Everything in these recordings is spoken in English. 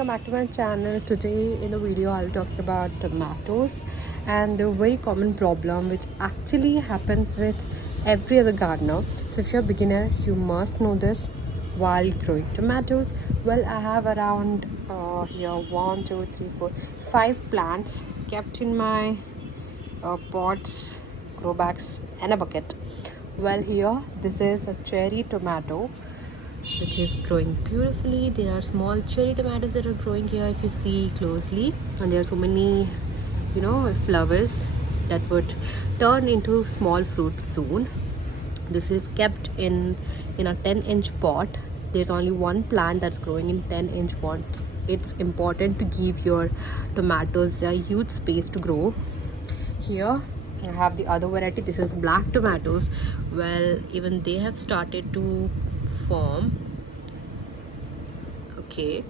welcome back to my channel. Today in the video I'll talk about tomatoes and the very common problem which actually happens with every other gardener. So if you're a beginner, you must know this while growing tomatoes. Well, I have around here 1 2 3 4 5 plants kept in my pots, grow bags and a bucket. Well, here this is a cherry tomato which is growing beautifully. There are small cherry tomatoes that are growing here if you see closely, and there are so many flowers that would turn into small fruits soon. This is kept in a 10-inch pot. There's only one plant that's growing in 10-inch pots. It's important to give your tomatoes a huge space to grow. Here I have the other variety. This is black tomatoes. Well, even they have started to form, okay,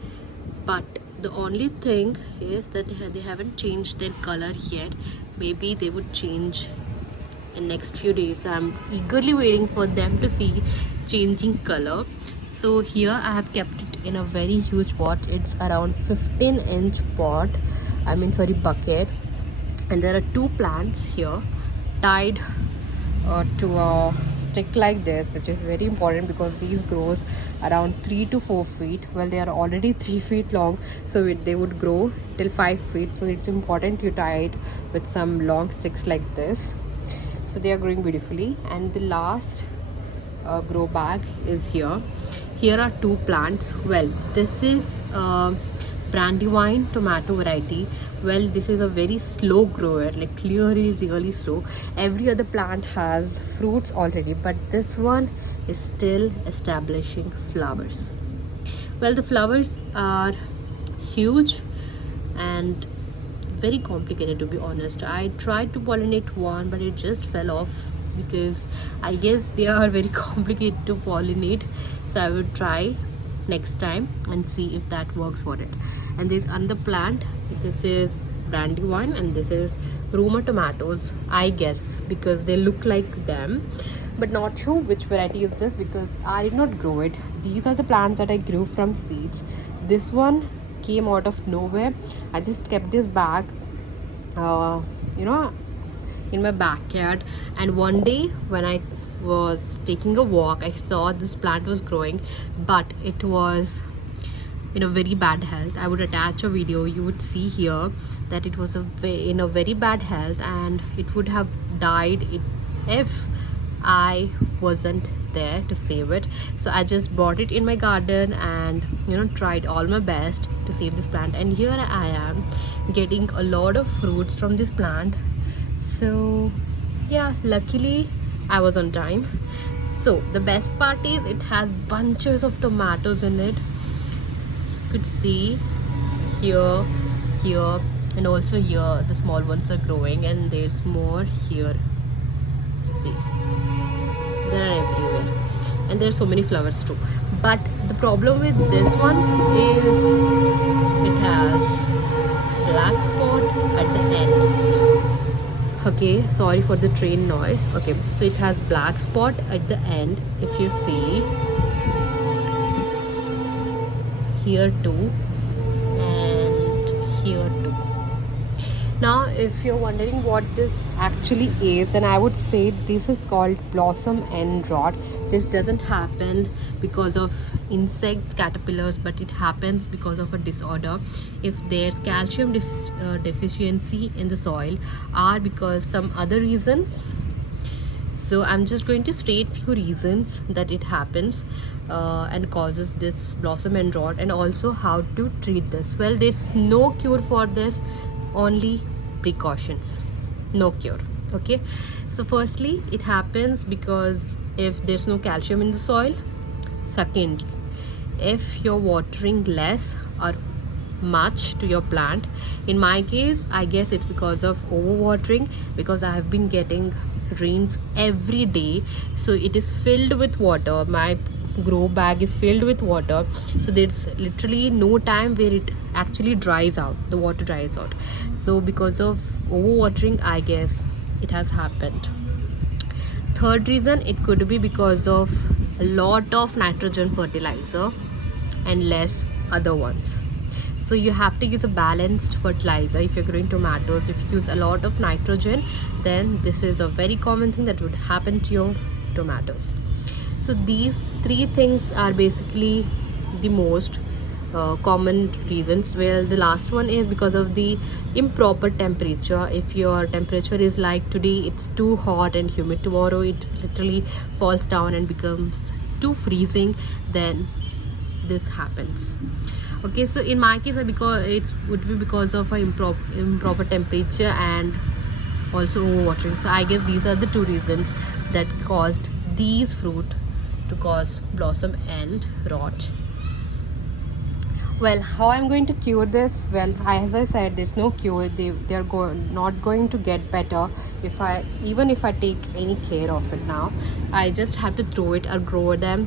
but the only thing is that they haven't changed their color yet. Maybe they would change in next few days. I'm eagerly waiting for them to see changing color. So here I have kept it in a very huge pot. It's around 15-inch pot, bucket, and there are two plants here tied to a stick like this, which is very important because these grows around 3 to 4 feet. Well, they are already 3 feet long, so they would grow till 5 feet. So it's important you tie it with some long sticks like this. So they are growing beautifully. And the last grow bag is here. Here are two plants. Well, this is Brandywine tomato variety. Well, this is a very slow grower, like clearly really slow. Every other plant has fruits already, but this one is still establishing flowers. Well, the flowers are huge and very complicated, to be honest. I tried to pollinate one, but it just fell off because I guess they are very complicated to pollinate. So I would try next time and see if that works for it. And there's another plant. This is Brandywine and this is Roma tomatoes, I guess, because they look like them, but not sure which variety is this because I did not grow it. These are the plants that I grew from seeds. This one came out of nowhere. I just kept this bag in my backyard, and one day when I was taking a walk, I saw this plant was growing, but it was in a very bad health. I would attach a video. You would see here that it was in a very bad health, and it would have died if I wasn't there to save it. So I just brought it in my garden and tried all my best to save this plant, and here I am getting a lot of fruits from this plant. So yeah, luckily I was on time. So the best part is it has bunches of tomatoes in it. You could see here, and also here the small ones are growing, and there's more here. See, there are everywhere, and there's so many flowers too. But the problem with this one is it has black spot at the end. Okay, sorry for the train noise. Okay, so it has black spot at the end, if you see here too, and here too. Now if you're wondering what this actually is, then I would say this is called blossom end rot. This doesn't happen because of insects, caterpillars, but it happens because of a disorder. If there's calcium deficiency in the soil, or because some other reasons. So I'm just going to state few reasons that it happens and causes this blossom end rot, and also how to treat this. Well, there's no cure for this, only precautions, no cure. Okay, so firstly, it happens because if there's no calcium in the soil. Secondly, if you're watering less or much to your plant. In my case, I guess it's because of overwatering, because I have been getting rains every day, so it is filled with water. My grow bag is filled with water, so there's literally no time where it actually dries out, the water dries out. So because of overwatering, I guess it has happened. Third reason, it could be because of a lot of nitrogen fertilizer and less other ones. So you have to use a balanced fertilizer if you're growing tomatoes. If you use a lot of nitrogen, then this is a very common thing that would happen to your tomatoes. So these three things are basically the most common reasons. Well, the last one is because of the improper temperature. If your temperature is like today it's too hot and humid, tomorrow it literally falls down and becomes too freezing, then this happens. Okay, so in my case, because it would be because of a improper temperature and also overwatering. So I guess these are the two reasons that caused these fruit to cause blossom and rot. Well, how I'm going to cure this? Well, as I said, there's no cure. They're not going to get better if I take any care of it now. I just have to throw it or grow them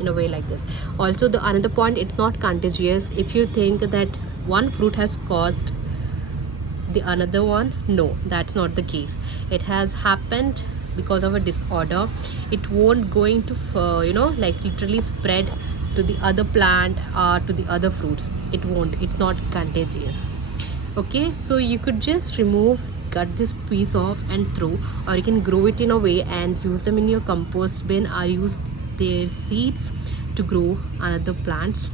in a way like this. Also, the another point, it's not contagious. If you think that one fruit has caused the another one, no, that's not the case. It has happened because of a disorder. It won't going to like literally spread to the other plant or to the other fruits. It won't. It's not contagious. Okay, so you could just cut this piece off and throw, or you can grow it in a way and use them in your compost bin, or use their seeds to grow another plants.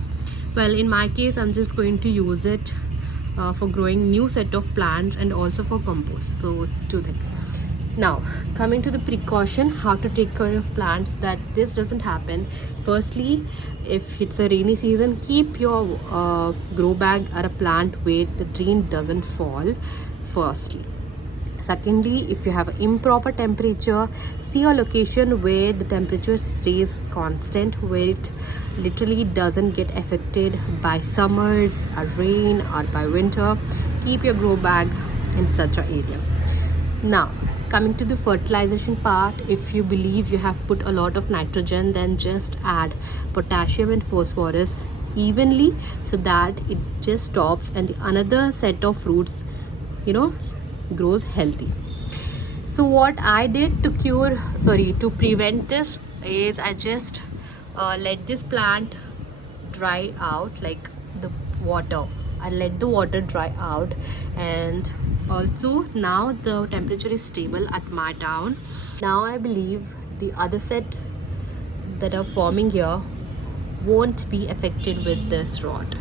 Well, in my case, I'm just going to use it for growing new set of plants and also for compost. So two things. Now coming to the precaution, how to take care of plants that this doesn't happen. Firstly, if it's a rainy season, keep your grow bag or a plant where the rain doesn't fall. Firstly, secondly, if you have improper temperature, see a location where the temperature stays constant, where it literally doesn't get affected by summers or rain or by winter. Keep your grow bag in such an area. Now coming to the fertilization part, if you believe you have put a lot of nitrogen, then just add potassium and phosphorus evenly so that it just stops and the another set of fruits grows healthy. So what I did to prevent this is I just let this plant dry out, like the water. I let the water dry out, and also now the temperature is stable at my town. Now I believe the other set that are forming here won't be affected with this rot.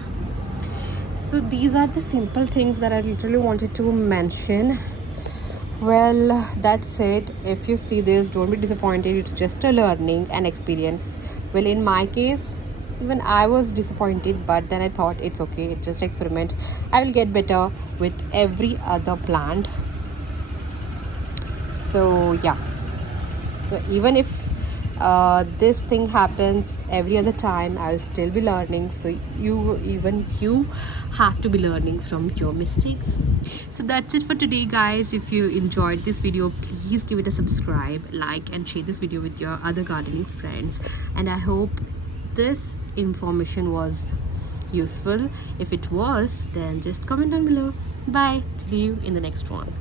So these are the simple things that I literally wanted to mention. Well, that's it. If you see this, don't be disappointed. It's just a learning and experience. Well, in my case, even I was disappointed, but then I thought it's okay, it's just experiment. I will get better with every other plant. So yeah, so even if this thing happens every other time, I will still be learning. So you have to be learning from your mistakes. So that's it for today, guys. If you enjoyed this video, please give it a subscribe, like, and share this video with your other gardening friends. And I hope this information was useful. If it was, then just comment down below. Bye. See you in the next one.